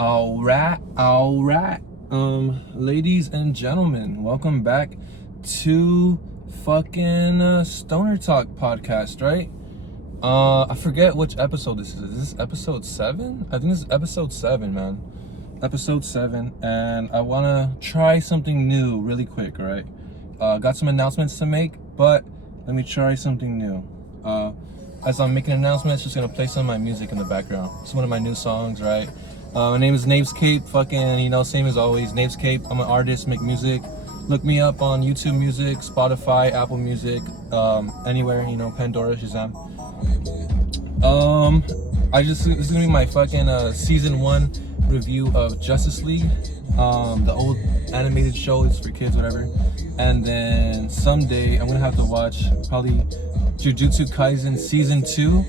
All right. Ladies and gentlemen, welcome back to fucking Stoner Talk podcast, right? I forget which episode this is. Is this episode 7? I think this is episode 7, man. Episode 7, and I want to try something new really quick, right? Got some announcements to make, but let me try something new. As I'm making announcements, just gonna play some of my music in the background. It's one of my new songs, right? My name is Navescape, same as always, Navescape. I'm an artist, make music. Look me up on YouTube Music, Spotify, Apple Music, anywhere, Pandora, Shazam. This is gonna be my fucking season 1 review of Justice League, the old animated show. It's for kids, whatever. And then someday I'm gonna have to watch probably Jujutsu Kaisen season 2.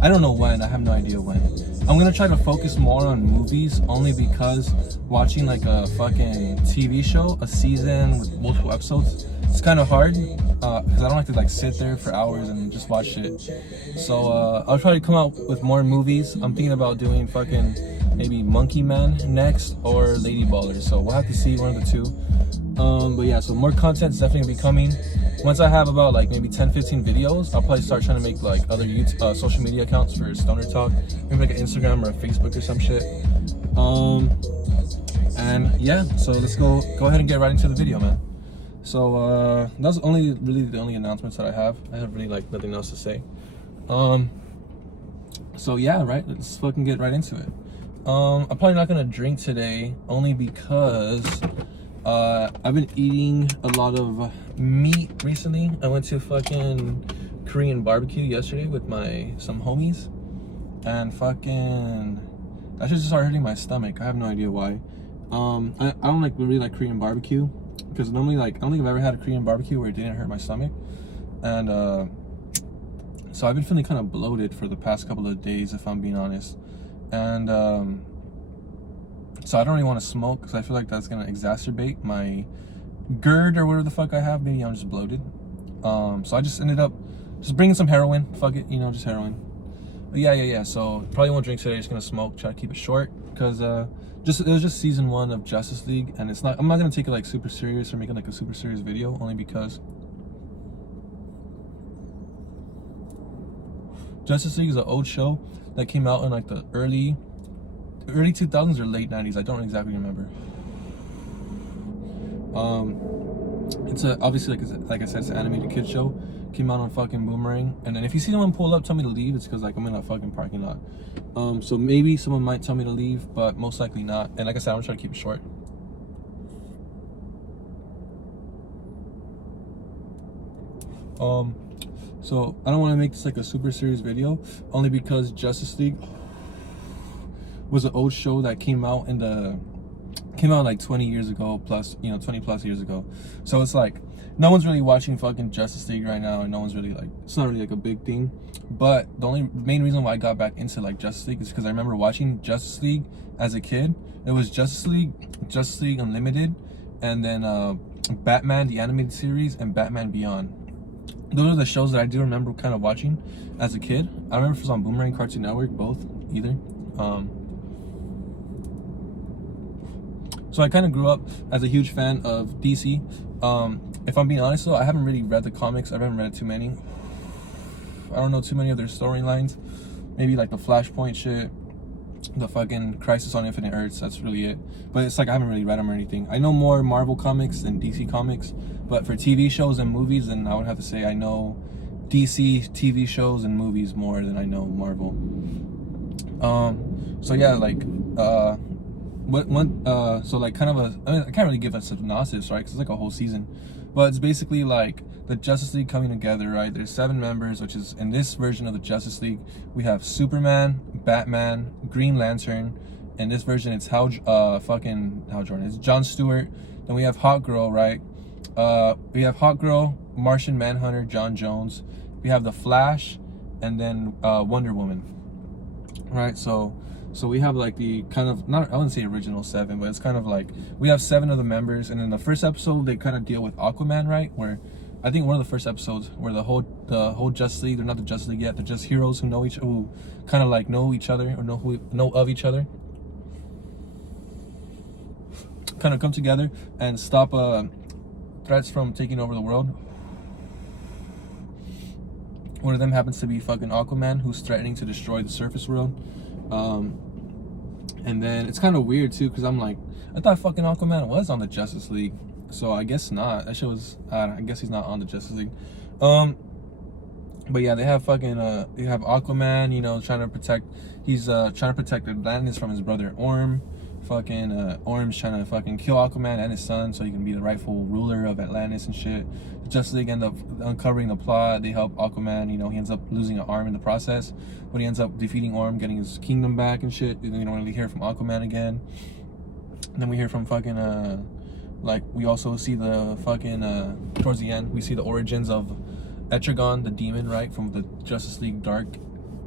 I don't know when. I have no idea when. I'm gonna try to focus more on movies, only because watching like a fucking TV show, a season with multiple episodes, it's kind of hard. Because I don't like to like sit there for hours and just watch shit. So I'll try to come out with more movies. I'm thinking about doing fucking maybe Monkey Man next or Lady Baller. So we'll have to see, one of the two. But yeah, so more content's definitely gonna be coming. Once I have about like maybe 10-15 videos, I'll probably start trying to make like other YouTube, social media accounts for Stoner Talk, maybe like an Instagram or a Facebook or some shit. And yeah, so let's go ahead and get right into the video, man. So that's really the only announcements that I have. I have really like nothing else to say. So yeah, right, let's fucking get right into it. I'm probably not gonna drink today, only because I've been eating a lot of meat recently. I went to fucking Korean barbecue yesterday with some homies, and fucking that shit just started hurting my stomach. I have no idea why. I don't really like Korean barbecue, because normally I don't think I've ever had a Korean barbecue where it didn't hurt my stomach. And so I've been feeling kind of bloated for the past couple of days, if I'm being honest. And so I don't really want to smoke, because I feel like that's gonna exacerbate my GERD or whatever the fuck I have. Maybe I'm just bloated. So I just ended up just bringing some heroin. Fuck it, just heroin. But yeah. So probably won't drink today. Just gonna smoke. Try to keep it short, because it was just season 1 of Justice League, and I'm not gonna take it like super serious or make it like a super serious video, only because Justice League is an old show that came out in like the early 2000s or late 90s. I don't exactly remember. It's obviously like I said, it's an animated kid show. Came out on fucking Boomerang. And then if you see someone pull up, tell me to leave. It's because like I'm in a fucking parking lot. So maybe someone might tell me to leave, but most likely not. And like I said, I'm trying to keep it short. So I don't want to make this like a super serious video, only because Justice League was an old show that came out like 20 years ago plus, 20 plus years ago. So it's like no one's really watching fucking Justice League right now, and no one's really like, it's not really like a big thing. But the main reason why I got back into like Justice League is because I remember watching Justice League as a kid. It was Justice League Unlimited, and then Batman the animated series, and Batman Beyond. Those are the shows that I do remember kind of watching as a kid. I remember if it was on Boomerang, Cartoon Network, both, either. So I kind of grew up as a huge fan of DC. If I'm being honest though, I haven't really read the comics. I haven't read too many. I don't know too many of their storylines. Maybe like the Flashpoint shit, the fucking Crisis on Infinite Earths. That's really it. But it's like I haven't really read them or anything. I know more Marvel comics than DC comics. But for TV shows and movies, then I would have to say I know DC TV shows and movies more than I know Marvel. So yeah, like so like kind of I can't really give a synopsis, right? Because it's like a whole season. But it's basically like the Justice League coming together, right? There's 7 members, which is in this version of the Justice League. We have Superman, Batman, Green Lantern. In this version, it's fucking Hal Jordan. It's John Stewart. Then we have Hawk Girl, right? We have Hawk Girl, Martian Manhunter, John Jones. We have the Flash, and then Wonder Woman, right? So we have like the kind of, I wouldn't say original 7, but it's kind of like we have 7 of the members. And in the first episode, they kind of deal with Aquaman, right? Where I think one of the first episodes where the whole Justice League, they're not the Justice League yet, they're just heroes who kind of like know each other or know of each other. kind of come together and stop threats from taking over the world. One of them happens to be fucking Aquaman, who's threatening to destroy the surface world. And then it's kind of weird too, because I'm like, I thought fucking Aquaman was on the Justice League, so I guess not. That shit was, I guess he's not on the Justice League. But yeah, they have fucking they have Aquaman, you know, trying to protect. He's trying to protect Atlantis from his brother Orm. Fucking Orm's trying to fucking kill Aquaman and his son so he can be the rightful ruler of Atlantis and shit. The Justice League end up uncovering the plot. They help Aquaman, you know, he ends up losing an arm in the process, but he ends up defeating Orm, getting his kingdom back and shit. You don't really hear from Aquaman again. And then we hear from fucking like, we also see the fucking towards the end we see the origins of Etrigan, the demon, right, from the Justice League Dark.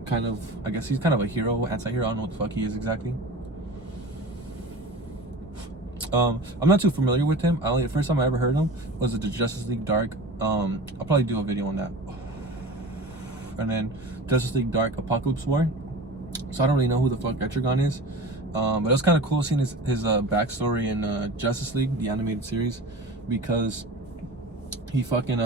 Kind of, I guess he's kind of a hero, anti-hero. I don't know what the fuck he is exactly. I'm not too familiar with him. The first time I ever heard him was at the Justice League Dark. I'll probably do a video on that. And then Justice League Dark Apocalypse War. So I don't really know who the fuck Etrigan is. But it was kind of cool seeing his backstory in Justice League, the animated series, because he fucking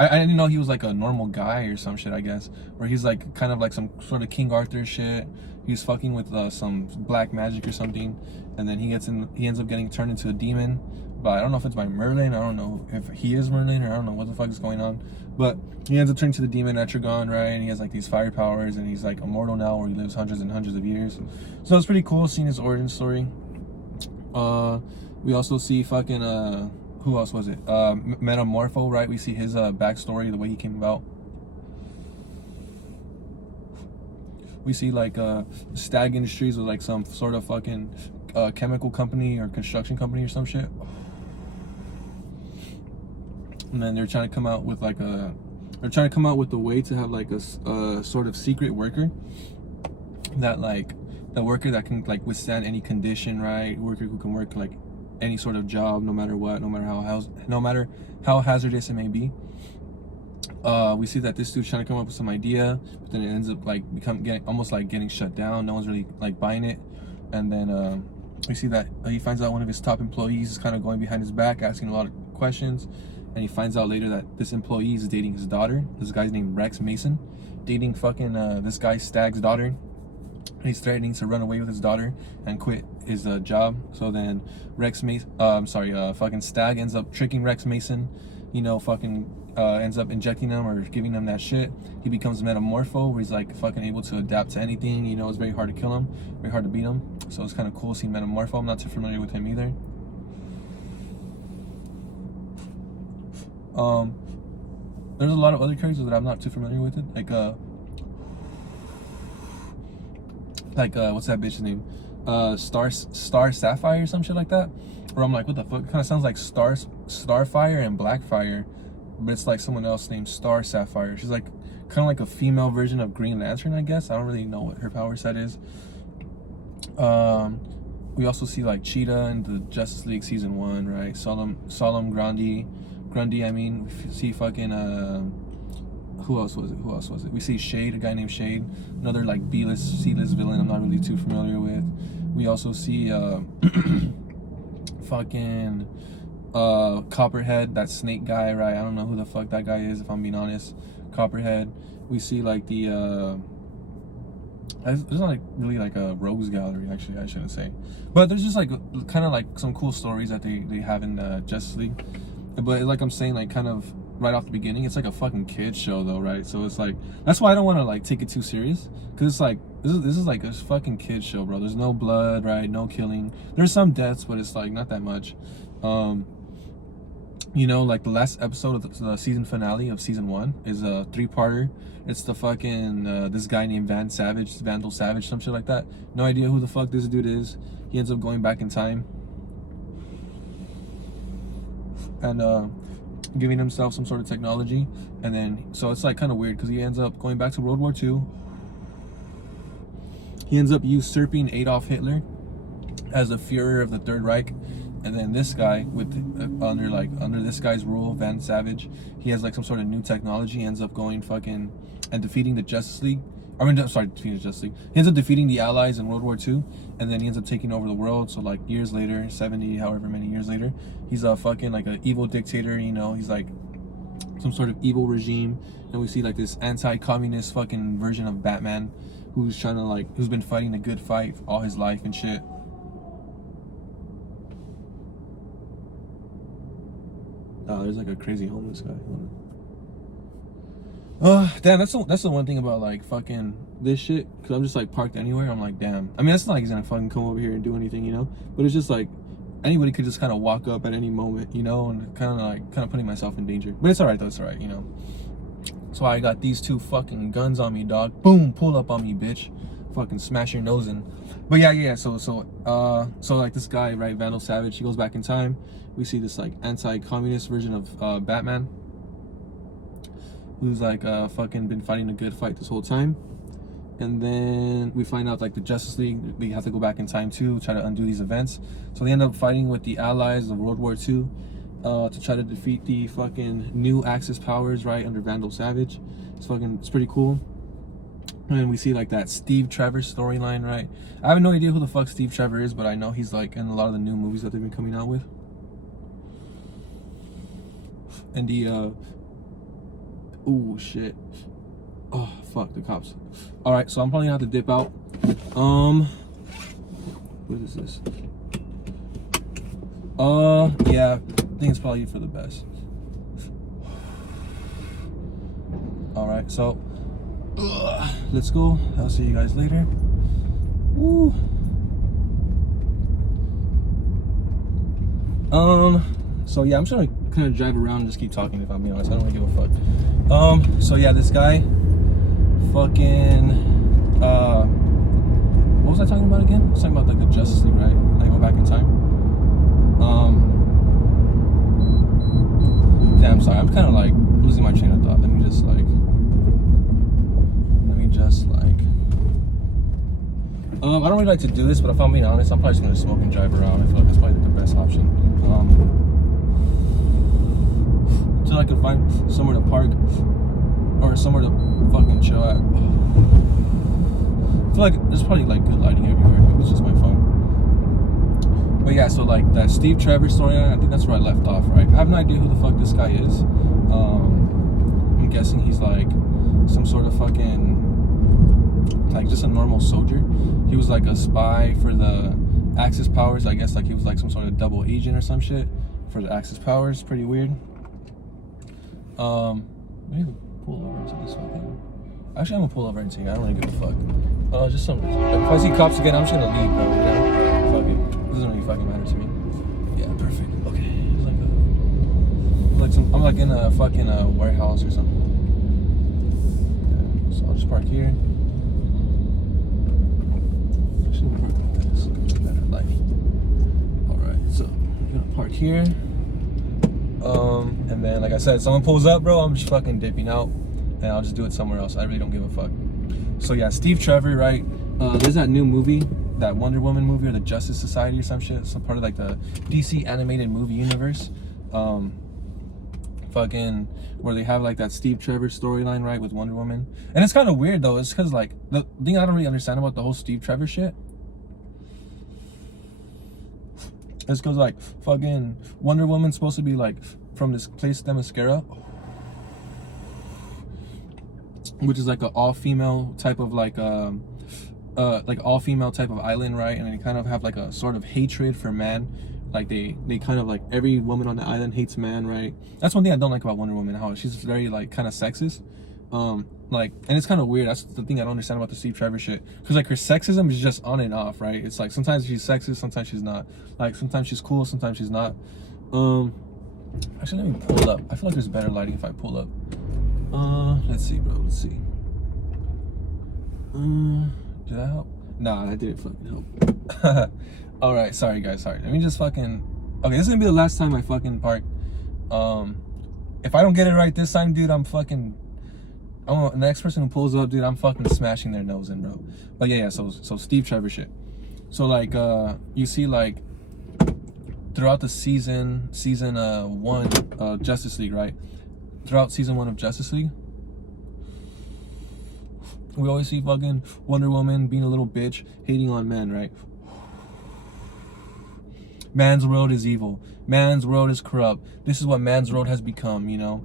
I didn't know he was like a normal guy or some shit, I guess, where he's like kind of like some sort of King Arthur shit. He's fucking with some black magic or something, and then he ends up getting turned into a demon. But I don't know if it's by Merlin. I don't know if he is Merlin, or I don't know what the fuck is going on. But he ends up turning to the demon Etrigan, right? And he has like these fire powers, and he's like immortal now, where he lives hundreds and hundreds of years. So it's pretty cool seeing his origin story. We also see fucking who else was it? Metamorpho, right? We see his backstory, the way he came about. We see like Stag Industries with like some sort of fucking chemical company or construction company or some shit. And then they're trying to come out with like a way to have like a sort of secret worker that like the worker that can like withstand any condition, right? Worker who can work like any sort of job, no matter what, no matter how hazardous it may be. We see that this dude's trying to come up with some idea, but then it ends up like getting shut down. No one's really like buying it. And then we see that he finds out one of his top employees is kind of going behind his back, asking a lot of questions. And he finds out later that this employee is dating his daughter. This guy's named Rex Mason, dating fucking this guy Stag's daughter. He's threatening to run away with his daughter and quit his job. So then fucking Stag ends up tricking Rex Mason, you know, fucking ends up injecting him or giving him that shit. He becomes Metamorpho, where he's like fucking able to adapt to anything. You know, it's very hard to kill him, very hard to beat him. So it's kind of cool seeing Metamorpho. I'm not too familiar with him either. There's a lot of other characters that I'm not too familiar with it, like what's that bitch's name? Star Sapphire or some shit like that. Where I'm like, what the fuck? It kind of sounds like Starfire and Blackfire, but it's like someone else named Star Sapphire. She's like kind of like a female version of Green Lantern, I guess. I don't really know what her power set is. We also see like Cheetah in the Justice League season 1, right? Solemn Grundy, I mean. We see fucking who else was it? We see Shade, a guy named Shade, another like B-list, C-list villain I'm not really too familiar with. We also see fucking Copperhead, that snake guy, right? I don't know who the fuck that guy is, if I'm being honest. Copperhead. We see like the there's not like really like a rogues gallery, actually, I shouldn't say, but there's just like kind of like some cool stories that they have in Justice League. But like I'm saying, like kind of right off the beginning, it's like a fucking kid show though, right? So it's like, that's why I don't want to like take it too serious, because it's like this is like a fucking kid show, bro. There's no blood, right? No killing. There's some deaths, but it's like not that much. You know, like the last episode of the season finale of season 1 is a 3-parter. It's the fucking this guy named Vandal Savage, some shit like that. No idea who the fuck this dude is. He ends up going back in time and giving himself some sort of technology, and then so it's like kind of weird because he ends up going back to World War II. He ends up usurping Adolf Hitler as the Führer of the Third Reich, and then this guy with under this guy's rule, Vandal Savage, he has like some sort of new technology. He ends up going fucking and defeating the Justice League I mean, sorry, defeating Justice League. He ends up defeating the Allies in World War II, and then he ends up taking over the world. So like years later, 70, however many years later, he's a fucking like an evil dictator. You know, he's like some sort of evil regime, and we see like this anti-communist fucking version of Batman, who's trying to like, who's been fighting the good fight all his life and shit. Oh, there's like a crazy homeless guy. Damn, that's the one thing about like fucking this shit, because I'm just like parked anywhere. I'm like, damn. I mean, that's not like he's gonna fucking come over here and do anything, you know, but it's just like anybody could just kind of walk up at any moment, you know, and kind of putting myself in danger. But it's all right though, it's all right, you know. So I got these two fucking guns on me, dog. Boom, pull up on me, bitch. Fucking smash your nose in. But yeah. So like this guy, right, Vandal Savage, he goes back in time. We see this like anti-communist version of Batman, who's like fucking been fighting a good fight this whole time. And then we find out like the Justice League, they have to go back in time too, try to undo these events. So they end up fighting with the Allies of World War II to try to defeat the fucking new Axis powers, right, under Vandal Savage. It's pretty cool. And we see like that Steve Trevor storyline, right? I have no idea who the fuck Steve Trevor is, but I know he's like in a lot of the new movies that they've been coming out with. And the oh shit. Oh fuck, the cops. Alright, so I'm probably gonna have to dip out. What is this? Yeah, I think it's probably for the best. Alright, so let's go. I'll see you guys later. Woo. So yeah, I'm just gonna kind of drive around and just keep talking, if I'm being honest. I don't really give a fuck. So yeah, this guy fucking what was I talking about again? I was talking about like the Justice League, right? Like go back in time. Damn, sorry, I'm kind of like losing my train of thought. Let me just like I don't really like to do this, but if I'm being honest, I'm probably just gonna smoke and drive around. I feel like that's probably the best option. Until I can find somewhere to park or somewhere to fucking chill at. I feel like there's probably like good lighting everywhere. Maybe it's just my phone. But yeah, so like that Steve Trevor story, I think that's where I left off, right? I have no idea who the fuck this guy is. I'm guessing he's like some sort of fucking like just a normal soldier. He was like a spy for the Axis powers. I guess like he was like some sort of double agent or some shit for the Axis powers. Pretty weird. Maybe pull over into this fucking. Actually, I'm gonna pull over and see. I don't really give a fuck. Just some. If I see cops again, I'm just gonna leave, bro. You know? Fuck it. It doesn't really fucking matter to me. Yeah, perfect. Okay. It's like some. I'm like in a fucking warehouse or something. Yeah, so I'll just park here. Actually, park like this. Better lighting. All right. So I'm gonna park here. And then, like I said, if someone pulls up, bro, I'm just fucking dipping out, and I'll just do it somewhere else. I really don't give a fuck. So yeah, Steve Trevor, right? There's that new movie, that Wonder Woman movie, or the Justice Society or some shit. Some part of like the DC animated movie universe. Fucking where they have like that Steve Trevor storyline, right, with Wonder Woman. And it's kind of weird though. It's because like the thing I don't really understand about the whole Steve Trevor shit. It's because like fucking Wonder Woman's supposed to be like from this place Themyscira, which is like an all-female type of like all-female type of island, right? And they kind of have like a sort of hatred for man. Like they kind of like every woman on the island hates man, right? That's one thing I don't like about Wonder Woman, how she's very like kind of sexist. Like, and it's kind of weird. That's the thing I don't understand about the Steve Trevor shit, because like her sexism is just on and off, right? It's like sometimes she's sexist, sometimes she's not. Like sometimes she's cool, sometimes she's not. Actually, let me pull up. I feel like there's better lighting if I pull up. Let's see, bro. Let's see. Did that help? Nah, that didn't fucking help. All right, sorry guys, sorry. Let me just fucking. Okay, this is gonna be the last time I fucking park. If I don't get it right this time, dude, I'm fucking. The next person who pulls up, dude, I'm fucking smashing their nose in, bro. But yeah, so Steve Trevor shit. So like, you see like throughout the season 1 Justice League, right? Throughout season 1 of Justice League, we always see fucking Wonder Woman being a little bitch, hating on men, right? Man's world is evil. Man's world is corrupt. This is what man's world has become, you know?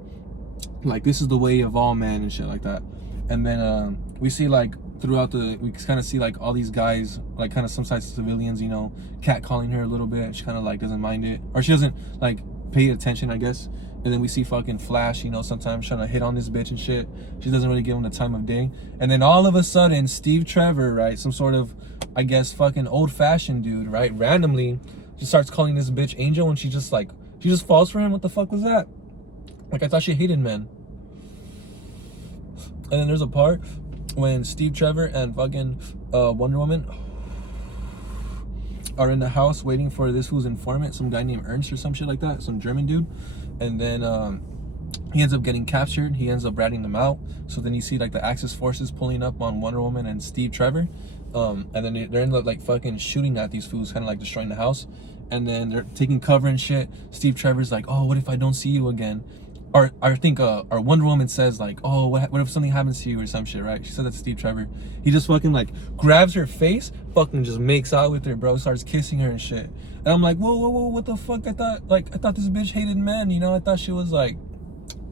Like, this is the way of all men and shit like that. And then we see, like, throughout we kind of see, like, all these guys, like, kind of some size civilians, you know, catcalling her a little bit. She kind of, like, doesn't mind it. Or she doesn't, like, pay attention, I guess. And then we see fucking Flash, you know, sometimes trying to hit on this bitch and shit. She doesn't really give him the time of day. And then all of a sudden, Steve Trevor, right, some sort of, I guess, fucking old-fashioned dude, right, randomly just starts calling this bitch Angel, and she just falls for him. What the fuck was that? Like, I thought she hated men. And then there's a part when Steve Trevor and fucking Wonder Woman are in the house waiting for this who's informant, some guy named Ernst or some shit like that, some German dude. And then he ends up getting captured. He ends up ratting them out. So then you see, like, the Axis forces pulling up on Wonder Woman and Steve Trevor. And then they end up, like, fucking shooting at these fools, kind of like destroying the house. And then they're taking cover and shit. Steve Trevor's like, oh, what if I don't see you again? Or I think our Wonder Woman says, like, oh, what if something happens to you or some shit, right? She said that to Steve Trevor. He just fucking, like, grabs her face, fucking just makes out with her, bro, starts kissing her and shit. And I'm like, whoa, what the fuck? I thought this bitch hated men, you know? I thought she was, like,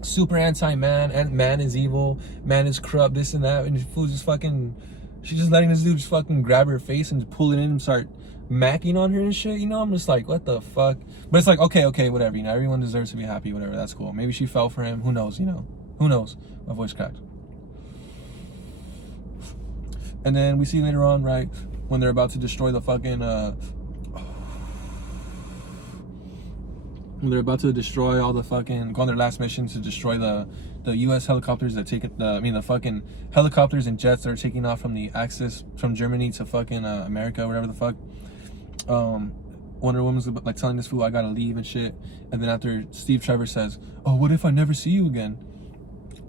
super anti-man, and man is evil, man is corrupt, this and that. And the fool just fucking, she's just letting this dude just fucking grab her face and pull it in and start macking on her and shit, you know? I'm just like, what the fuck? But it's like, okay, whatever, you know, everyone deserves to be happy, whatever, that's cool. Maybe she fell for him, who knows, you know? Who knows? My voice cracked. And then we see later on, right, when they're about to destroy the fucking, when they're about to destroy all the fucking, go on their last mission to destroy the U.S. helicopters that take the fucking helicopters and jets that are taking off from the Axis, from Germany to fucking America, whatever the fuck. Wonder Woman's like telling this fool, I gotta leave and shit. And then after Steve Trevor says, oh, what if I never see you again?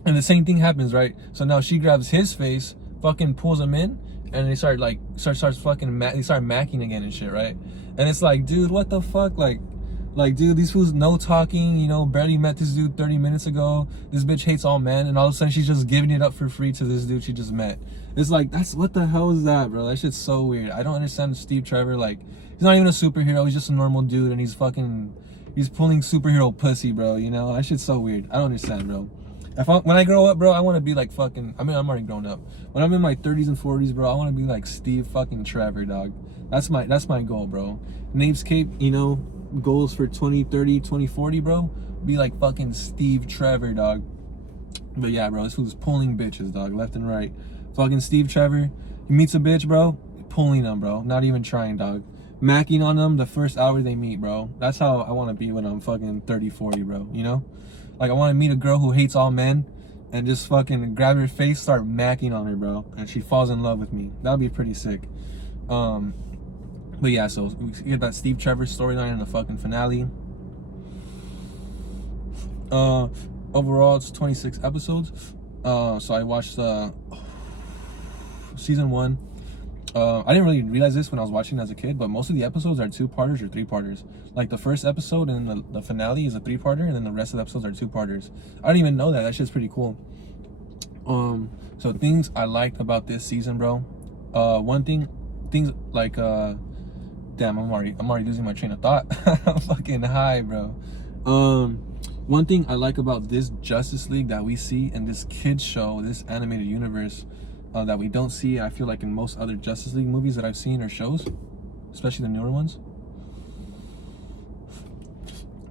And the same thing happens, right? So now she grabs his face, fucking pulls him in, and they start fucking they start macking again and shit, right? And it's like, dude, what the fuck? Like, dude, these fools no talking, you know, barely met this dude 30 minutes ago. This bitch hates all men, and all of a sudden she's just giving it up for free to this dude she just met. It's like, what the hell is that, bro? That shit's so weird. I don't understand Steve Trevor. Like, he's not even a superhero. He's just a normal dude, and he's pulling superhero pussy, bro, you know? That shit's so weird. I don't understand, bro. When I grow up, bro, I want to be like fucking, I mean, I'm already grown up. When I'm in my 30s and 40s, bro, I want to be like Steve fucking Trevor, dog. That's my goal, bro. Napescape, you know, goals for 2030, 2040, bro. Be like fucking Steve Trevor, dog. But yeah, bro, this fool's pulling bitches, dog, left and right. Fucking Steve Trevor, he meets a bitch, bro, pulling them, bro. Not even trying, dog. Macking on them the first hour they meet, bro. That's how I want to be when I'm fucking 30, 40, bro, you know? Like, I want to meet a girl who hates all men and just fucking grab her face, start macking on her, bro. And she falls in love with me. That would be pretty sick. But yeah, so we get that Steve Trevor storyline in the fucking finale. Overall, it's 26 episodes. So I watched season 1. I didn't really realize this when I was watching as a kid, but most of the episodes are 2-parters or 3-parters. Like, the first episode and the finale is a 3-parter, and then the rest of the episodes are 2-parters. I didn't even know that. That shit's pretty cool. So things I liked about this season, bro. Things like, damn, I'm already losing my train of thought. I'm fucking high, bro. One thing I like about this Justice League that we see in this kids show, this animated universe, that we don't see, I feel like, in most other Justice League movies that I've seen or shows, especially the newer ones.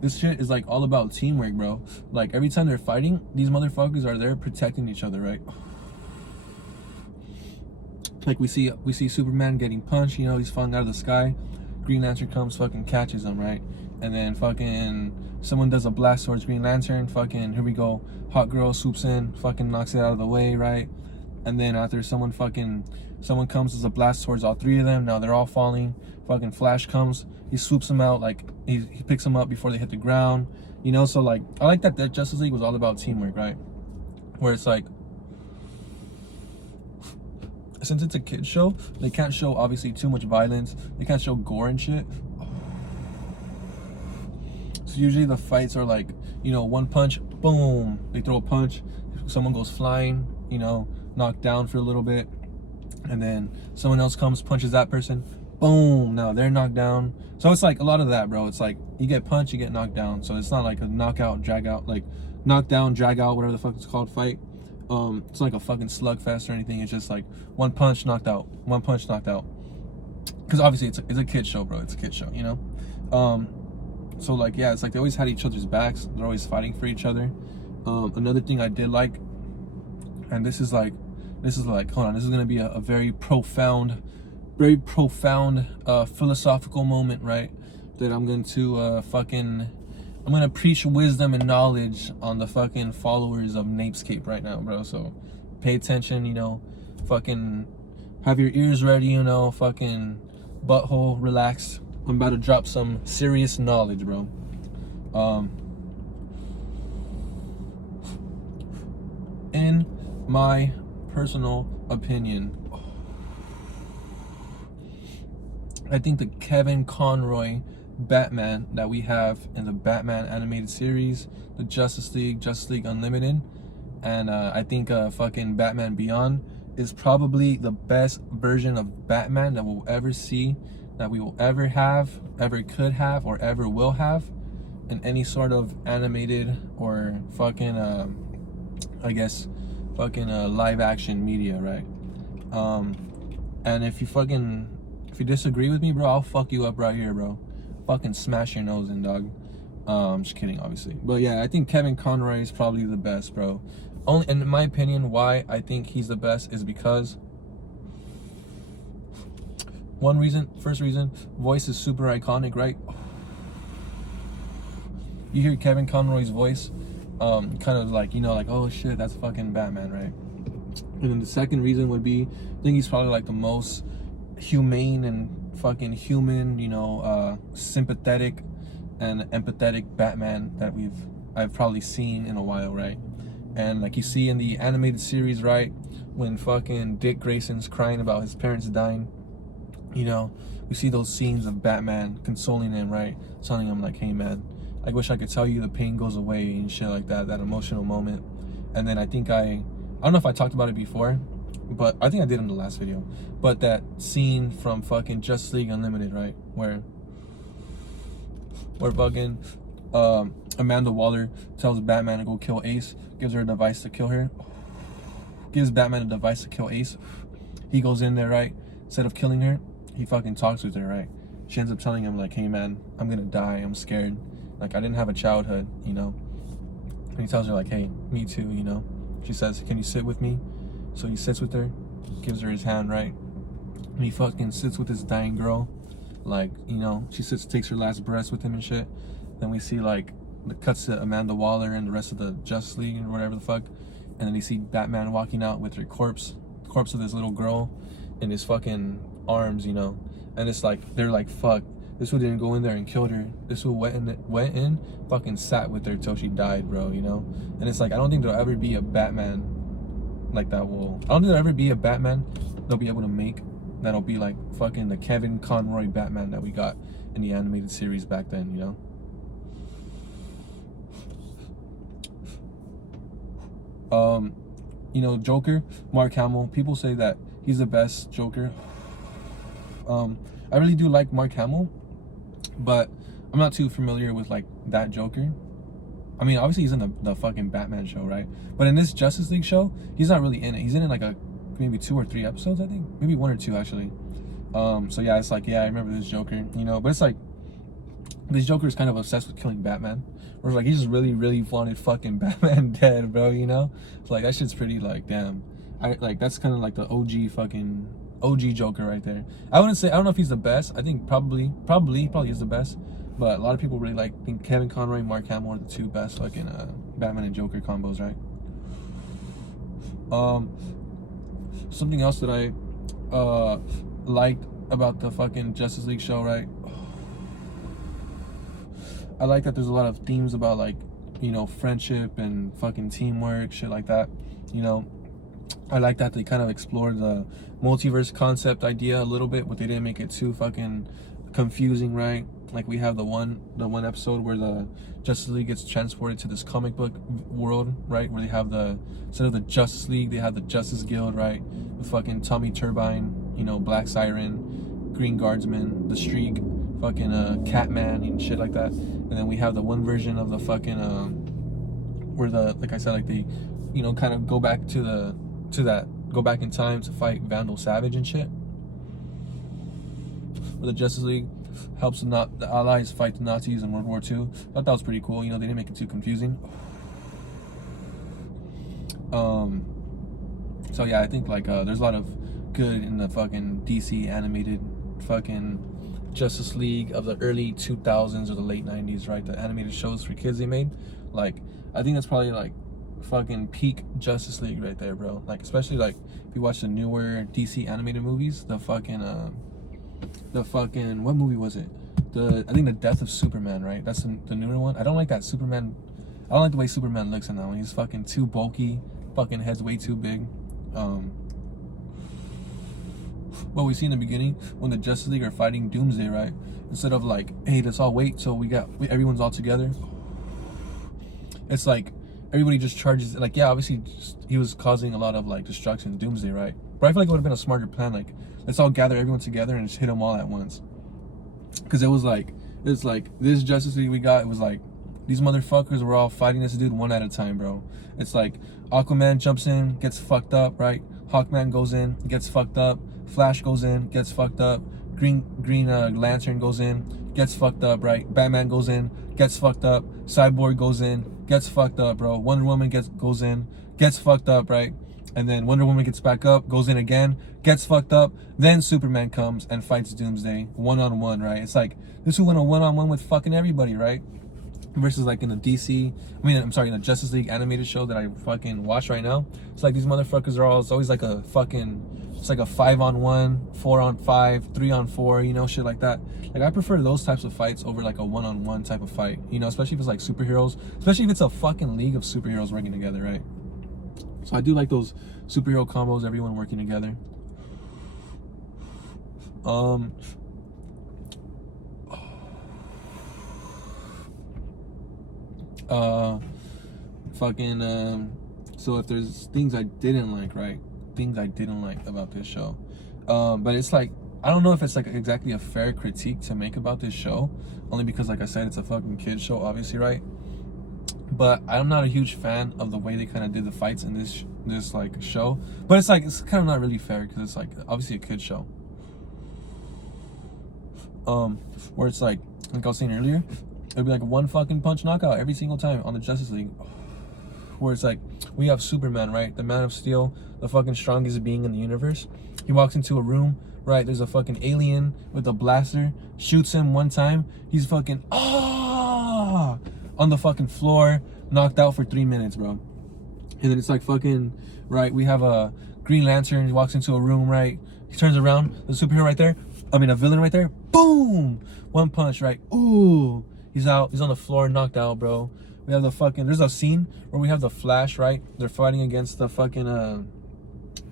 This shit is like all about teamwork, bro. Like, every time they're fighting, these motherfuckers are there protecting each other, right? Like, we see Superman getting punched, you know, he's falling out of the sky. Green Lantern comes, fucking catches him, right? And then fucking someone does a blast towards Green Lantern, fucking, here we go, Hot Girl swoops in, fucking knocks it out of the way, right? And then after someone comes as a blast towards all 3 of them, now they're all falling. Fucking Flash comes, he swoops them out, like, he picks them up before they hit the ground, you know? So, like, I like that Justice League was all about teamwork, right? Where it's like, since it's a kid's show, they can't show, obviously, too much violence. They can't show gore and shit. So usually the fights are like, you know, one punch, boom, they throw a punch, someone goes flying, you know, knocked down for a little bit, and then someone else comes, punches that person, boom, now they're knocked down. So it's like a lot of that, bro. It's like you get punched, you get knocked down. So it's not like a knockout, drag out, like knock down, drag out, whatever the fuck it's called, fight. It's like a fucking slugfest or anything. It's just like one punch, knocked out, one punch, knocked out. Because obviously it's a kid show, bro. It's a kid show, you know. So like, yeah, it's like they always had each other's backs. They're always fighting for each other. Another thing I did like, and this is like, hold on, this is gonna be a very profound philosophical moment, right? That I'm going to I'm gonna preach wisdom and knowledge on the fucking followers of Napescape right now, bro. So pay attention, you know, fucking have your ears ready, you know, fucking butthole relax. I'm about to drop some serious knowledge, bro. In my personal opinion, I think the Kevin Conroy Batman that we have in the Batman animated series, the Justice League Unlimited, and I think fucking Batman Beyond is probably the best version of Batman that we'll ever see, that we will ever have, ever could have, or ever will have in any sort of animated or fucking I guess fucking live action media, right? And if you disagree with me, bro, I'll fuck you up right here, bro. Fucking smash your nose in, dog. Just kidding, obviously. But yeah, I think Kevin Conroy is probably the best, bro. Only, and in my opinion, why I think he's the best is because first reason, voice is super iconic, right? You hear Kevin Conroy's voice, kind of like, you know, like, oh shit, that's fucking Batman, right? And then the second reason would be, I think he's probably like the most humane and fucking human, you know, sympathetic and empathetic Batman that I've probably seen in a while, right? And like you see in the animated series, right, when fucking Dick Grayson's crying about his parents dying, you know, we see those scenes of Batman consoling him, right, telling him like, hey man, I wish I could tell you the pain goes away and shit like that, that emotional moment. And then I think I don't know if I talked about it before, but I think I did in the last video, but that scene from fucking Justice League Unlimited, right, where fucking Amanda Waller tells Batman to go kill Ace, gives her a device to kill her, gives Batman a device to kill Ace. He goes in there, right, instead of killing her, he fucking talks with her, right? She ends up telling him like, hey man, I'm gonna die, I'm scared, like I didn't have a childhood, you know. And he tells her like, hey, me too, you know. She says, can you sit with me? So he sits with her, gives her his hand, right? And he fucking sits with his dying girl, like, you know, she takes her last breaths with him and shit. Then we see like the cuts to Amanda Waller and the rest of the Justice League and whatever the fuck, and then you see Batman walking out with her corpse of this little girl in his fucking arms, you know. And it's like, they're like, fuck, this one didn't go in there and killed her. This one went in, fucking sat with her till she died, bro, you know. And it's like, I don't think there'll ever be a Batman like that I don't think there'll ever be a Batman they'll be able to make that'll be like fucking the Kevin Conroy Batman that we got in the animated series back then, you know. You know, Joker, Mark Hamill, people say that he's the best Joker. I really do like Mark Hamill, but I'm not too familiar with like that Joker. I mean, obviously he's in the fucking Batman show, right? But in this Justice League show, he's not really in it. He's in it like maybe 2 or 3 episodes, I think. Maybe 1 or 2 actually. So yeah, it's like, yeah, I remember this Joker, you know. But it's like, this Joker is kind of obsessed with killing Batman. Whereas like, he just really, really wanted fucking Batman dead, bro, you know? So like, that shit's pretty like, damn. That's kind of like the OG Joker right there. I don't know if he's the best. I think probably is the best. But a lot of people really think Kevin Conroy and Mark Hamill are the 2 best fucking Batman and Joker combos, right? Something else that I liked about the fucking Justice League show, right? I like that there's a lot of themes about like, you know, friendship and fucking teamwork, shit like that, you know. I like that they kind of explored the multiverse concept idea a little bit, but they didn't make it too fucking confusing, right? Like we have the one episode where the Justice League gets transported to this comic book world, right? Where they have instead of the Justice League, they have the Justice Guild, right? The fucking Tommy Turbine, you know, Black Siren, Green Guardsman, the Streak, fucking Catman and shit like that. And then we have the one version of the fucking where like I said, like they, you know, kind of go back go back in time to fight Vandal Savage and shit. Where the Justice League helps the Allies fight the Nazis in World War II. I thought that was pretty cool. You know, they didn't make it too confusing. So yeah, I think like there's a lot of good in the fucking DC animated fucking Justice League of the early 2000s or the late 90s, right? The animated shows for kids they made. Like, I think that's probably like fucking peak Justice League right there, bro. Like, especially like if you watch the newer DC animated movies, the fucking what movie was it? I think the Death of Superman, right? That's the newer one. I don't like that Superman. I don't like the way Superman looks in that one. He's fucking too bulky. Fucking head's way too big. What we see in the beginning when the Justice League are fighting Doomsday, right? Instead of like, hey, let's all wait till everyone's all together. It's like everybody just charges. Like, yeah, obviously he was causing a lot of like destruction, Doomsday, right? But I feel like it would have been a smarter plan. Like, let's all gather everyone together and just hit them all at once. Because it's like this Justice League we got. It was like these motherfuckers were all fighting this dude one at a time, bro. It's like Aquaman jumps in, gets fucked up, right? Hawkman goes in, gets fucked up. Flash goes in, gets fucked up. Green Lantern goes in, gets fucked up, right? Batman goes in, gets fucked up. Cyborg goes in, gets fucked up, bro. Wonder Woman goes in, gets fucked up, right? And then Wonder Woman gets back up, goes in again, gets fucked up. Then Superman comes and fights Doomsday one-on-one, right? It's like this who went a one-on-one with fucking everybody, right? Versus like in the in the Justice League animated show that I fucking watch right now. It's like these motherfuckers it's always like a fucking, it's like a 5-on-1, 4-on-5, 3-on-4, you know, shit like that. Like, I prefer those types of fights over like a one-on-one type of fight, you know, especially if it's like superheroes, especially if it's a fucking league of superheroes working together, right? So I do like those superhero combos, everyone working together. So if there's things I didn't like, right? Things I didn't like about this show. But it's like, I don't know if it's like exactly a fair critique to make about this show, only because, like I said, it's a fucking kid show, obviously, right? But I'm not a huge fan of the way they kind of did the fights in this like show. But it's like, it's kind of not really fair because it's like obviously a kid show. Where it's like I was saying earlier, it'd be like one fucking punch knockout every single time on the Justice League. Where it's like, we have Superman, right? The Man of Steel, the fucking strongest being in the universe. He walks into a room, right? There's a fucking alien with a blaster, shoots him one time. He's fucking, on the fucking floor, knocked out for 3 minutes, bro. And then it's like fucking, right? We have a Green Lantern. He walks into a room, right? He turns around, the superhero right there. A villain right there. Boom! One punch, right? Ooh. He's out. He's on the floor, knocked out, bro. We have there's a scene where we have the Flash, right? They're fighting against the fucking,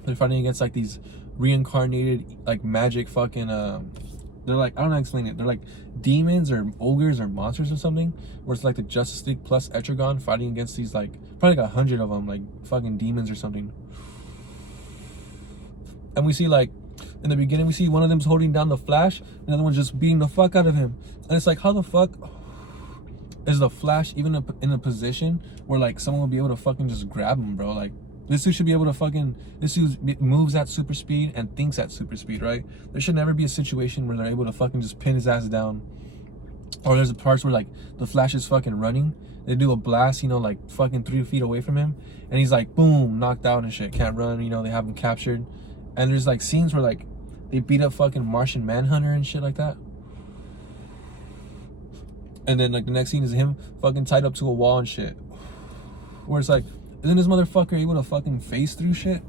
they're fighting against like these reincarnated, like magic fucking, they're like, I don't know how to explain it. They're like demons or ogres or monsters or something. Where it's like the Justice League plus Etrigan fighting against these like, probably like 100 of them, like fucking demons or something. And we see like, in the beginning, we see one of them's holding down the Flash, the other one's just beating the fuck out of him. And it's like, how the fuck is the Flash even in a position where like someone will be able to fucking just grab him, bro? Like, this dude should be able to fucking, this dude moves at super speed and thinks at super speed, right? There should never be a situation where they're able to fucking just pin his ass down. Or there's parts where like the Flash is fucking running, they do a blast, you know, like fucking 3 feet away from him, and he's like, boom, knocked out and shit, can't run, you know, they have him captured. And there's like scenes where like they beat up fucking Martian Manhunter and shit like that. And then like the next scene is him fucking tied up to a wall and shit. Where it's like, isn't this motherfucker able to fucking phase through shit?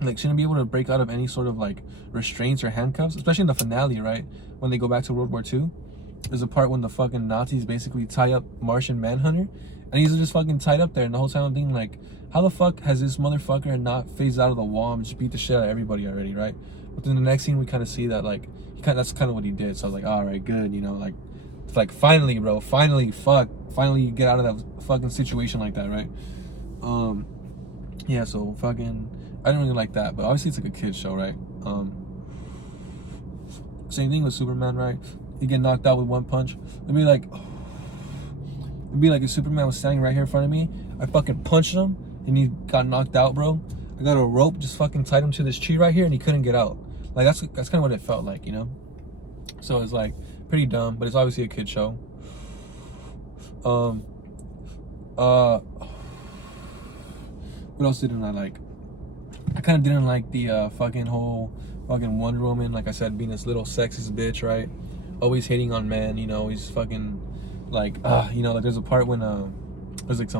Like, shouldn't be able to break out of any sort of like restraints or handcuffs, especially in the finale, right? When they go back to World War II. There's a part when the fucking Nazis basically tie up Martian Manhunter, and he's just fucking tied up there. And the whole time I'm thinking like, how the fuck has this motherfucker not phased out of the wall and just beat the shit out of everybody already, right? But then the next scene we kind of see that like that's kind of what he did. So I was like, all right, good, you know, like finally, bro, finally you get out of that fucking situation like that, right? Yeah, so fucking, I didn't really like that, but obviously it's like a kid's show, right? Same thing with Superman, right? You get knocked out with one punch. It'd be like if Superman was standing right here in front of me, I fucking punched him and he got knocked out, bro. I got a rope, just fucking tied him to this tree right here, and he couldn't get out. Like that's kind of what it felt like, you know. So it's like pretty dumb, but it's obviously a kid show. What else didn't I like? I kind of didn't like the fucking whole fucking Wonder Woman, like I said, being this little sexist bitch, right? Always hating on men, you know. He's fucking like, you know, like there's a part when there's like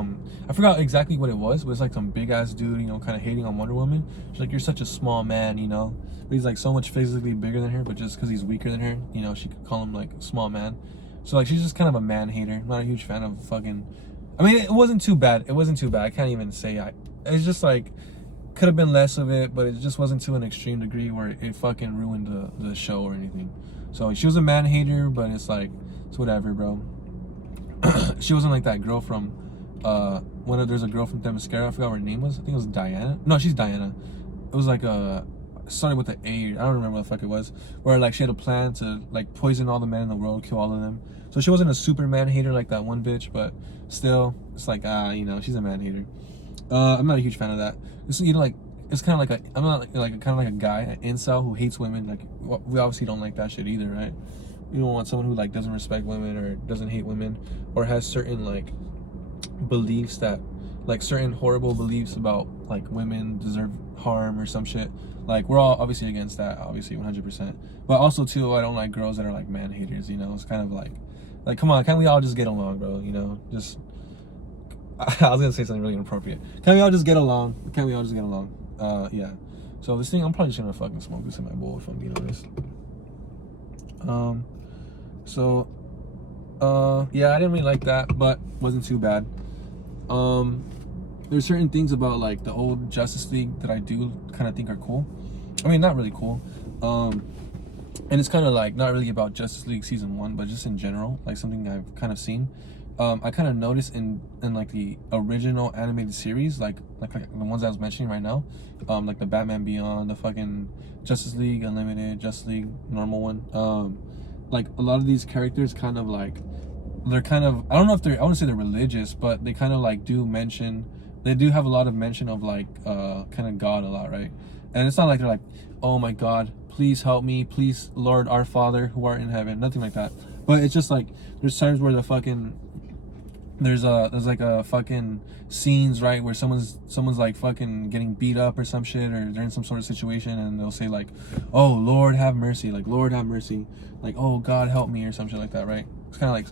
I forgot exactly what it was, but it's like some big ass dude, you know, kind of hating on Wonder Woman. She's like, you're such a small man, you know. But he's like so much physically bigger than her, but just because he's weaker than her, you know, she could call him like small man. So like she's just kind of a man hater. I'm not a huge fan of fucking. I mean, it wasn't too bad. It wasn't too bad. I can't even say it's just like could have been less of it, but it just wasn't to an extreme degree where it fucking ruined the show or anything. So she was a man hater, but it's like it's whatever, bro. She wasn't like that girl from there's a girl from Themyscira. I forgot what her name was. I think it was Diana. No, she's Diana. It was like it started with the A. I don't remember what the fuck it was. Where like she had a plan to like poison all the men in the world, kill all of them. So she wasn't a Superman hater like that one bitch, but still, it's like you know, she's a man hater. I'm not a huge fan of that. It's, you know, like it's kind of like I'm not like kind of like a guy, an incel who hates women. Like we obviously don't like that shit either, right? You don't want someone who like doesn't respect women or doesn't hate women or has certain like beliefs that like certain horrible beliefs about like women deserve harm or some shit. Like we're all obviously against that, obviously 100%. But also too, I don't like girls that are like man haters. You know, it's kind of like come on, can't we all just get along, bro? You know, just I was gonna say something really inappropriate. Can't we all just get along? Can't we all just get along? Yeah. So this thing, I'm probably just gonna fucking smoke this in my bowl if I'm being honest. Yeah, I didn't really like that, but wasn't too bad. There's certain things about like the old Justice League that I do kind of think are cool. I mean, not really cool. And it's kind of like not really about Justice League season 1, but just in general, like something I've kind of seen. I kind of noticed in like the original animated series, like the ones I was mentioning right now, like the Batman Beyond, the fucking Justice League Unlimited, Justice League normal one. Like a lot of these characters kind of like they're kind of, I don't know if I wouldn't say they're religious, but they kind of like do have a lot of mention of like kind of God a lot, right? And it's not like they're like, oh my God, please help me, please Lord our Father who art in heaven, nothing like that. But it's just like there's times where there's like a fucking scenes, right, where someone's like fucking getting beat up or some shit, or they're in some sort of situation, and they'll say like, oh Lord have mercy, like Lord have mercy, like oh God help me or some shit like that, right? It's kind of like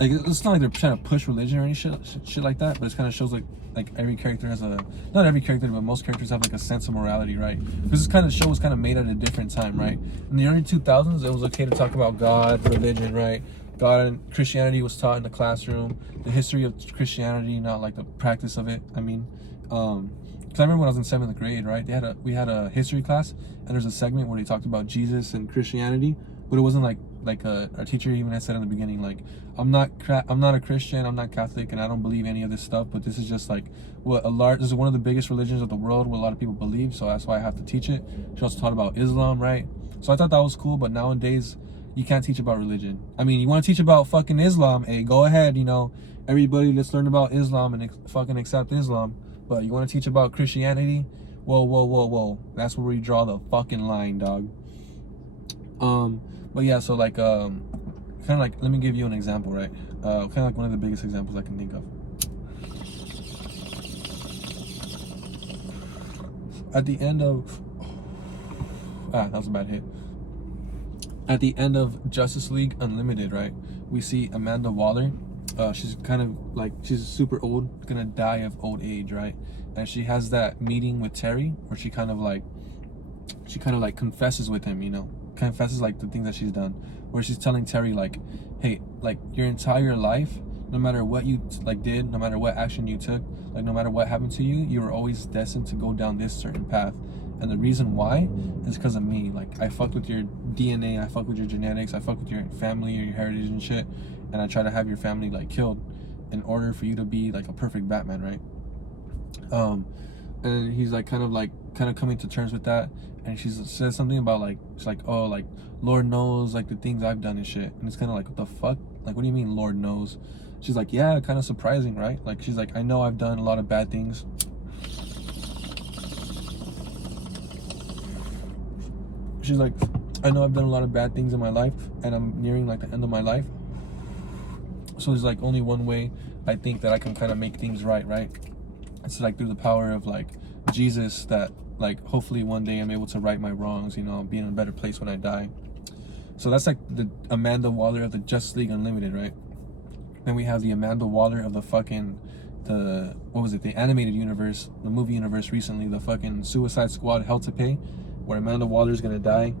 it's not like they're trying to push religion or any shit like that, but it kind of shows like every character has not every character, but most characters have like a sense of morality, right? Because this kind of show was kind of made at a different time, right? In the early 2000s, it was okay to talk about God, religion, right? God and Christianity was taught in the classroom, the history of Christianity, not like the practice of it. I mean, because I remember when I was in 7th grade, right? We had a history class, and there's a segment where they talked about Jesus and Christianity, but it wasn't like our teacher even had said in the beginning, like I'm not a Christian, I'm not Catholic, and I don't believe any of this stuff, but this is just like this is one of the biggest religions of the world, what a lot of people believe, so that's why I have to teach it. She also taught about Islam, right? So I thought that was cool, but nowadays you can't teach about religion. I mean, you want to teach about fucking Islam, hey, go ahead, you know, everybody, let's learn about Islam and fucking accept Islam. But you want to teach about Christianity? Whoa. That's where we draw the fucking line, dog. But yeah, so like, kind of like, let me give you an example, right? Kind of like one of the biggest examples I can think of. At the end of, that was a bad hit. At the end of Justice League Unlimited, right, we see Amanda Waller. She's kind of like, she's super old, gonna die of old age, right? And she has that meeting with Terry where she kind of like confesses with him, you know, confesses like the things that she's done, where she's telling Terry like, hey, like your entire life, no matter what you like did, no matter what action you took, like no matter what happened to you, you were always destined to go down this certain path. and the reason why is because of me. Like, I fucked with your DNA, I fuck with your genetics, I fuck with your family or your heritage and shit, and I try to have your family like killed in order for you to be like a perfect Batman, right? And he's like kind of coming to terms with that, and she says something about like, she's like, oh, like Lord knows like the things I've done and shit, and it's kind of like, what the fuck, like what do you mean Lord knows? She's like, yeah, kind of surprising, right? Like, she's like, I know I've done a lot of bad things. She's like, I know I've done a lot of bad things in my life, and I'm nearing like the end of my life, so there's like only one way I think that I can kind of make things right? It's like through the power of like Jesus, that like hopefully one day I'm able to right my wrongs, you know, be in a better place when I die. So that's like the Amanda Waller of the Justice League Unlimited, right? Then we have the Amanda Waller of the the animated universe, the movie universe recently, the fucking Suicide Squad Hell to Pay, where Amanda Waller's gonna die.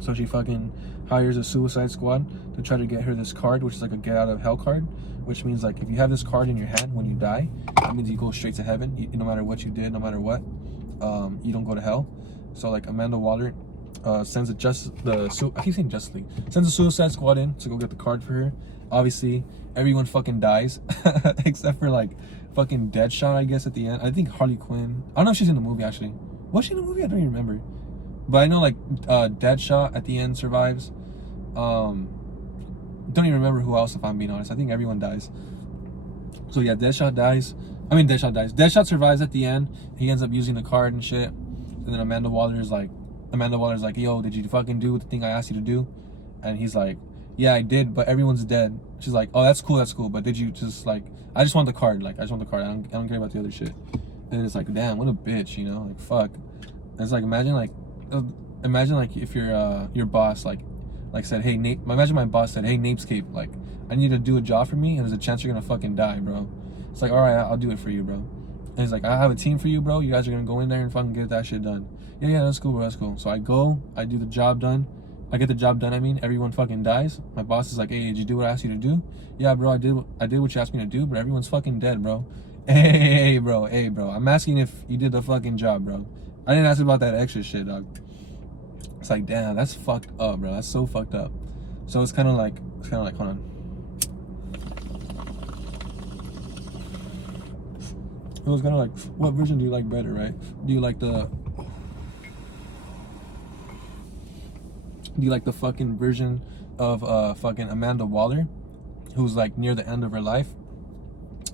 So she fucking hires a Suicide Squad to try to get her this card, which is like a get out of hell card, which means like if you have this card in your hand when you die, that means you go straight to heaven. No matter what you did, no matter what, you don't go to hell. So like Amanda Waller sends sends a Suicide Squad in to go get the card for her. Obviously, everyone fucking dies except for like fucking Deadshot, I guess, at the end. I think Harley Quinn. I don't know if she's in the movie actually. Was she in the movie? I don't even remember. But I know like Deadshot at the end survives. Don't even remember who else, if I'm being honest. I think everyone dies. So yeah, Deadshot dies. Deadshot survives at the end. He ends up using the card and shit. And then Amanda Waller's like, yo, did you fucking do the thing I asked you to do? And he's like, yeah, I did, but everyone's dead. She's like, oh, that's cool. But did you just like, I just want the card. Like, I just want the card. I don't care about the other shit. And it's like, damn, what a bitch, you know? Like, fuck. And it's like, imagine like if your boss like said, hey, Nate, imagine my boss said, hey, Napescape, like, I need you to do a job for me, and there's a chance you're gonna fucking die, bro. It's like, all right, I'll do it for you, bro. And he's like, I have a team for you, bro. You guys are gonna go in there and fucking get that shit done. Yeah, that's cool, bro. That's cool. So I go, I do the job done. I get the job done. I mean, everyone fucking dies. My boss is like, hey, did you do what I asked you to do? Yeah, bro, I did what you asked me to do, but everyone's fucking dead, bro. Hey, bro. I'm asking if you did the fucking job, bro. I didn't ask about that extra shit, dog. It's like, damn, that's fucked up, bro. That's so fucked up. So it's kind of like, hold on. It was kind of like, what version do you like better, right? Do you like the fucking version of fucking Amanda Waller, who's like near the end of her life,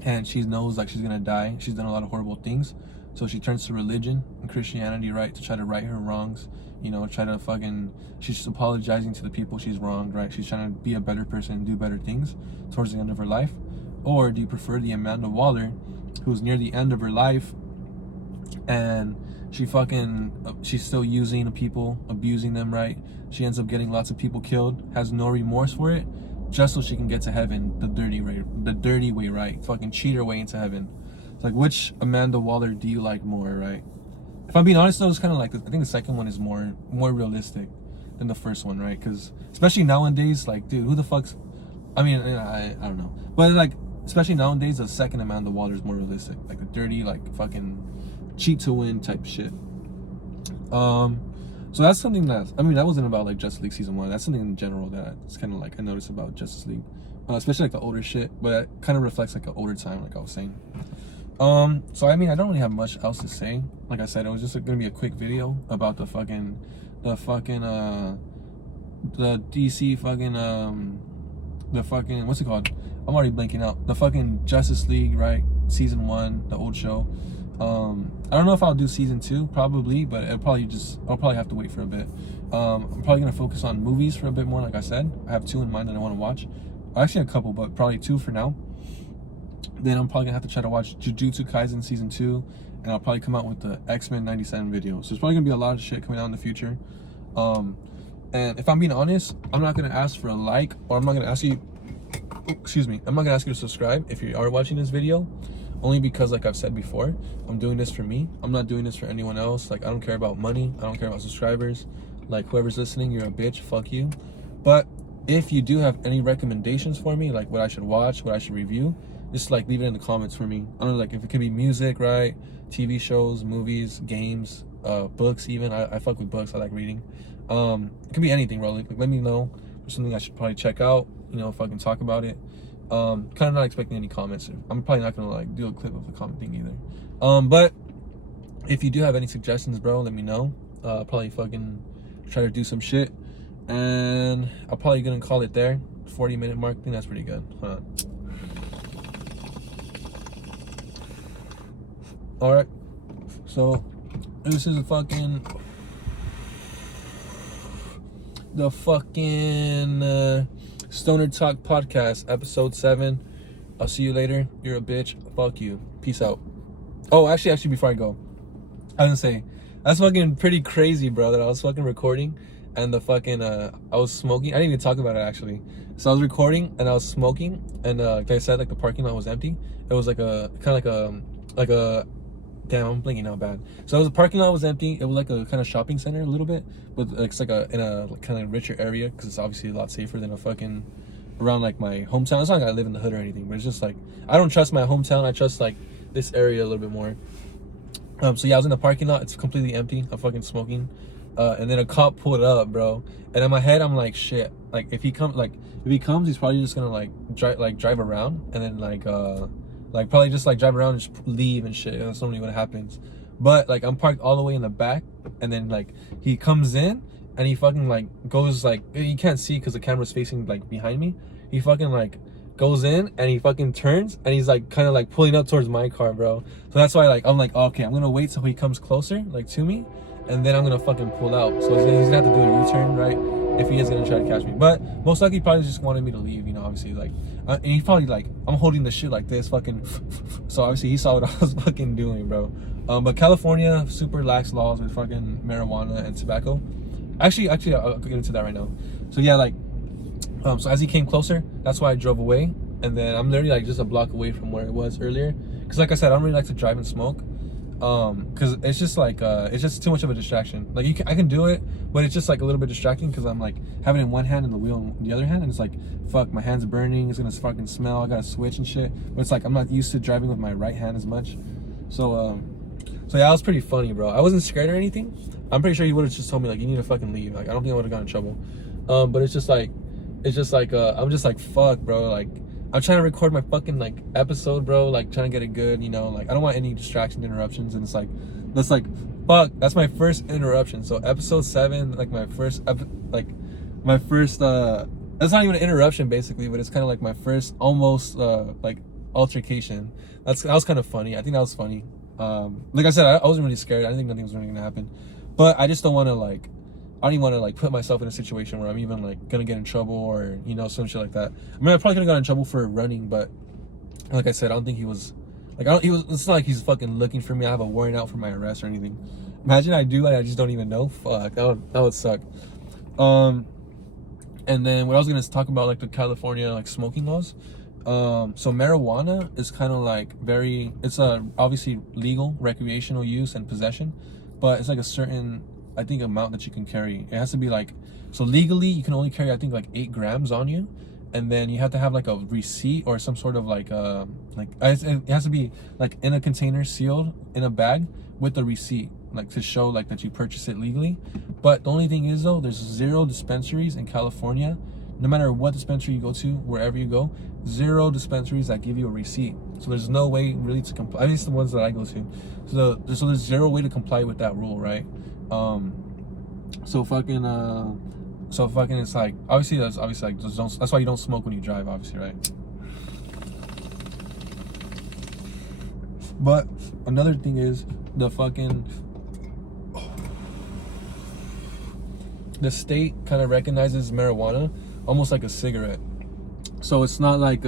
and she knows like she's gonna die. She's done a lot of horrible things, so she turns to religion and Christianity, right, to try to right her wrongs. You know, she's just apologizing to the people she's wronged, right? She's trying to be a better person and do better things towards the end of her life. Or do you prefer the Amanda Waller, who's near the end of her life, and she's still using people, abusing them, right? She ends up getting lots of people killed, has no remorse for it, just so she can get to heaven the dirty way, right? Fucking cheat her way into heaven. It's like, which Amanda Waller do you like more, right? If I'm being honest though, it's kind of like, I think the second one is more realistic than the first one, right? Because especially nowadays, like, dude, who the fuck's, I mean, I don't know, but like, especially nowadays, the second Amanda Waller is more realistic, like the dirty, like fucking cheat to win type shit. So that's something that wasn't about like Justice League season 1. That's something in general that it's kind of like I noticed about Justice League, especially like the older shit, but it kind of reflects like an older time, like I was saying. So I mean, I don't really have much else to say. Like I said, it was just gonna be a quick video about the DC fucking what's it called? I'm already blanking out. The fucking Justice League, right? Season 1, the old show. I don't know if I'll do season 2, probably, but I'll probably have to wait for a bit. I'm probably gonna focus on movies for a bit more. Like I said, I have 2 in mind that I want to watch. Actually, a couple, but probably 2 for now. Then I'm probably gonna have to try to watch Jujutsu Kaisen season 2, and I'll probably come out with the X-Men 97 video. So there's probably gonna be a lot of shit coming out in the future. And if I'm being honest, I'm not gonna ask for a like, or I'm not gonna ask you to subscribe if you are watching this video, only because, like I've said before, I'm doing this for me. I'm not doing this for anyone else. Like, I don't care about money. I don't care about subscribers. Like, whoever's listening, you're a bitch. Fuck you. But if you do have any recommendations for me, like what I should watch, what I should review, just like leave it in the comments for me. I don't know, like if it could be music, right? TV shows, movies, games, books even. I fuck with books. I like reading. It could be anything, bro. Like let me know for something I should probably check out. You know, if I can talk about it. Kind of not expecting any comments. I'm probably not gonna like do a clip of a comment thing either. But if you do have any suggestions, bro, let me know. Probably fucking try to do some shit, and I'm probably gonna call it there. 40-minute mark. I think that's pretty good. Hold on. All right. So this is the fucking Stoner Talk podcast, episode 7. I'll see you later. You're a bitch. Fuck you. Peace out. Oh, actually, before I go, I was gonna say that's fucking pretty crazy, bro. That I was fucking recording, and the fucking I was smoking. I didn't even talk about it actually. So I was recording and I was smoking, and like I said, like the parking lot was empty. It was like a kind of like a damn, I'm blinking now bad. So the parking lot was empty. It was like a kind of shopping center a little bit, but it's like in a like kind of richer area because it's obviously a lot safer than a fucking around like my hometown. It's not like I live in the hood or anything, but it's just like I don't trust my hometown. I trust like this area a little bit more. So yeah, I was in the parking lot. It's completely empty. I'm fucking smoking, and then a cop pulled up, bro. And in my head, I'm like, shit. Like if he comes, he's probably just gonna drive around and then probably just like drive around and just leave and shit. That's normally what happens. But like I'm parked all the way in the back, and then like he comes in and he fucking like goes like, you can't see because the camera's facing like behind me. He fucking like goes in and he fucking turns and he's like kind of like pulling up towards my car, bro. So that's why like I'm like, okay, I'm gonna wait till he comes closer like to me, and then I'm gonna fucking pull out. So he's gonna have to do a U-turn, right? If he is gonna try to catch me. But most likely he probably just wanted me to leave, you know, obviously like and he probably like, I'm holding the shit like this fucking so obviously he saw what I was fucking doing, bro. But California, super lax laws with fucking marijuana and tobacco. Actually I'll get into that right now. So yeah, like so as he came closer, that's why I drove away, and then I'm literally like just a block away from where it was earlier, because like I said, I don't really like to drive and smoke, because it's just like it's just too much of a distraction. Like I can do it, but it's just like a little bit distracting because I'm like having it in one hand and the wheel in the other hand, and it's like, fuck, my hand's burning, it's gonna fucking smell, I gotta switch and shit. But it's like I'm not used to driving with my right hand as much. So yeah, that was pretty funny, bro. I wasn't scared or anything. I'm pretty sure he would have just told me like, you need to fucking leave. Like I don't think I would have gotten in trouble. But it's just like I'm just like, fuck, bro. Like I'm trying to record my fucking like episode, bro. Like trying to get it good, you know. Like I don't want any distractions, interruptions, and it's like that's like, fuck. That's my first interruption. So episode 7, like my first that's not even an interruption basically, but it's kind of like my first almost like altercation. That was kind of funny. I think that was funny. Like I said, I wasn't really scared. I didn't think nothing was really gonna happen, but I just don't want to like. I don't even want to like put myself in a situation where I'm even like gonna get in trouble or, you know, some shit like that. I mean, I probably could have gotten in trouble for running, but like I said, I don't think he was like, it's not like he's fucking looking for me. I have a warrant out for my arrest or anything. Imagine I do, like I just don't even know. Fuck, that would suck. And then what I was gonna talk about, like the California like smoking laws. So marijuana is kind of like it's obviously legal recreational use and possession, but it's like a certain, I think, amount that you can carry. It has to be like, so legally you can only carry I think like 8 grams on you, and then you have to have like a receipt or some sort of like it has to be like in a container sealed in a bag with a receipt, like to show like that you purchased it legally. But the only thing is though, there's 0 dispensaries in California. No matter what dispensary you go to, wherever you go, 0 dispensaries that give you a receipt. So there's no way really to comply. At least the ones that I go to. So there's 0 way to comply with that rule, right? So fucking it's like obviously like just don't. That's why you don't smoke when you drive, obviously, right? But another thing is the state kind of recognizes marijuana almost like a cigarette. So it's not like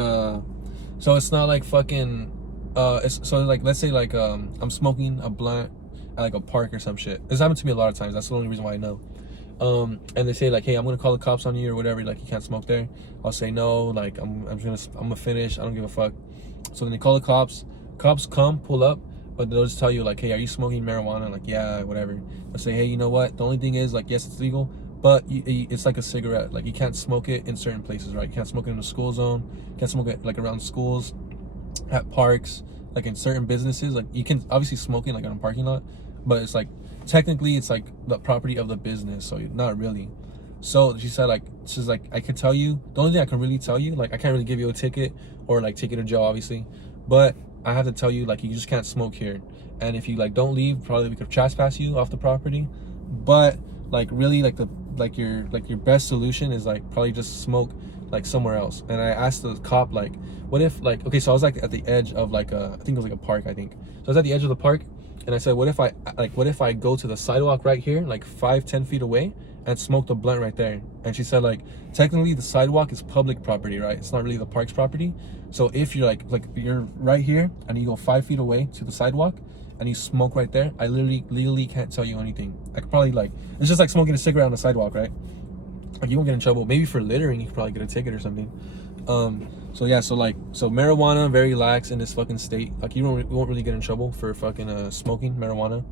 fucking it's so like, let's say like I'm smoking a blunt at like a park or some shit. This happened to me a lot of times. That's the only reason why I know. And they say like, hey, I'm gonna call the cops on you or whatever, like you can't smoke there. I'll say no, like I'm gonna finish, I don't give a fuck. So then they call the cops come, pull up, but they'll just tell you like, hey, are you smoking marijuana? Like, yeah, whatever. They'll say, hey, you know what, the only thing is like, yes, it's legal, but it's like a cigarette. Like you can't smoke it in certain places, right? You can't smoke it in the school zone, you can't smoke it like around schools, at parks, like in certain businesses. Like you can obviously smoke it like in a parking lot, but it's like technically it's like the property of the business, so not really. So she's like, I could tell you, the only thing I can really tell you, like I can't really give you a ticket or like take you to jail obviously, but I have to tell you, like, you just can't smoke here, and if you like don't leave, probably we could trespass you off the property. But like really, like your best solution is like probably just smoke like somewhere else. And I asked the cop, like, what if, like, okay, so I was like at the edge of like I think it was like a park, I think. So I was at the edge of the park, and I said, what if I go to the sidewalk right here, like 5-10 feet away, and smoke the blunt right there? And she said, like, technically the sidewalk is public property, right? It's not really the park's property. So if you're like you're right here and you go 5 feet away to the sidewalk and you smoke right there, I literally legally can't tell you anything. I could probably, like, it's just like smoking a cigarette on the sidewalk, right? Like, you won't get in trouble. Maybe for littering you could probably get a ticket or something. So yeah, so marijuana very lax in this fucking state. Like, you won't really get in trouble for fucking smoking marijuana.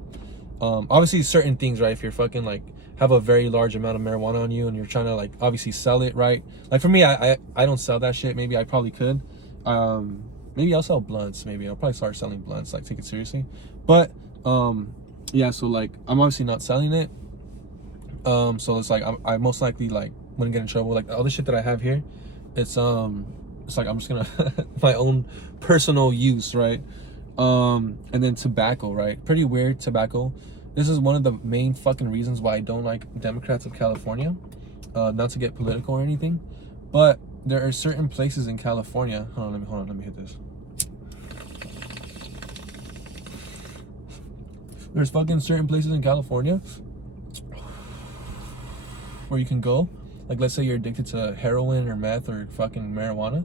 Obviously certain things, right? If you're fucking like have a very large amount of marijuana on you and you're trying to like obviously sell it, right? Like for me, I don't sell that shit. Maybe I probably could. Maybe I'll sell blunts. Maybe I'll probably start selling blunts, like take it seriously. But yeah, so like I'm obviously not selling it. So it's like I most likely like wouldn't get in trouble. Like all the shit that I have here, it's like I'm just gonna my own personal use, right? And then tobacco, right? Pretty weird, tobacco. This is one of the main fucking reasons why I don't like Democrats of California. Not to get political or anything, but there are certain places in California. Hold on, let me hit this. There's fucking certain places in California where you can go, like let's say you're addicted to heroin or meth or fucking marijuana,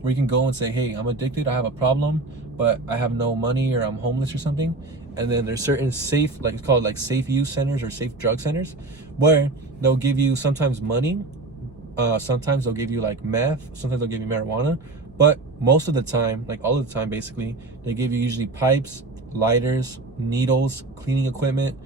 where you can go and say, hey, I'm addicted, I have a problem, but I have no money or I'm homeless or something. And then there's certain safe, like it's called like safe use centers or safe drug centers, where they'll give you sometimes money, sometimes they'll give you like meth, sometimes they'll give you marijuana, but most of the time, like all of the time basically, they give you usually pipes, lighters, needles, cleaning equipment.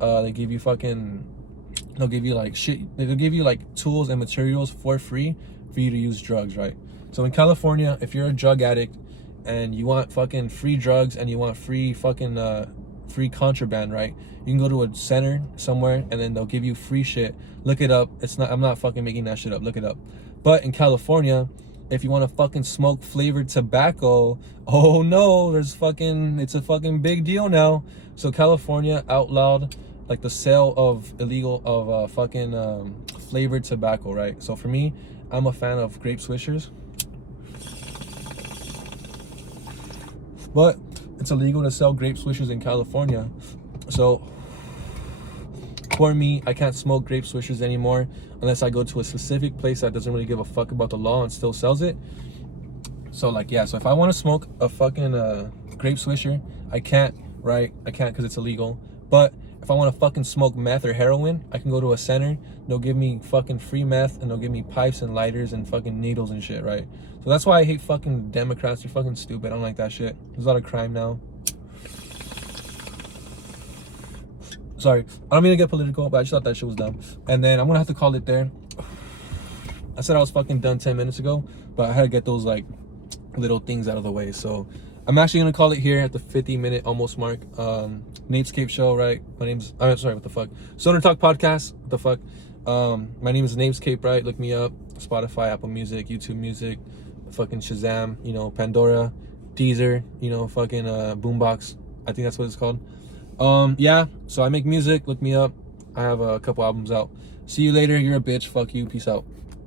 They'll give you like shit. They'll give you like tools and materials for free for you to use drugs, right? So in California, if you're a drug addict and you want fucking free drugs and you want free fucking free contraband, right? You can go to a center somewhere and then they'll give you free shit. Look it up. I'm not fucking making that shit up. Look it up. But in California, if you want to fucking smoke flavored tobacco, oh no, it's a fucking big deal now. So California outlawed like the sale of flavored tobacco, right? So for me, I'm a fan of grape swishers, but it's illegal to sell grape swishers in California. So for me, I can't smoke grape swishers anymore unless I go to a specific place that doesn't really give a fuck about the law and still sells it. So like, yeah, so if I want to smoke a fucking grape swisher, I can't, right? I can't because it's illegal. But if I want to fucking smoke meth or heroin, I can go to a center. They'll give me fucking free meth and they'll give me pipes and lighters and fucking needles and shit, right? So that's why I hate fucking Democrats. They're fucking stupid. I don't like that shit. There's a lot of crime now. Sorry, I don't mean to get political, but I just thought that shit was dumb. And then I'm gonna have to call it there. I said I was fucking done 10 minutes ago, but I had to get those like little things out of the way. So I'm actually gonna call it here at the 50-minute almost mark. Napescape show, right? I'm sorry, what the fuck? Stoner Talk podcast, what the fuck? My name is Napescape, right? Look me up. Spotify, Apple Music, YouTube Music, fucking Shazam, you know, Pandora, Deezer, you know, fucking Boombox. I think that's what it's called. Yeah, so I make music. Look me up. I have a couple albums out. See you later. You're a bitch. Fuck you. Peace out.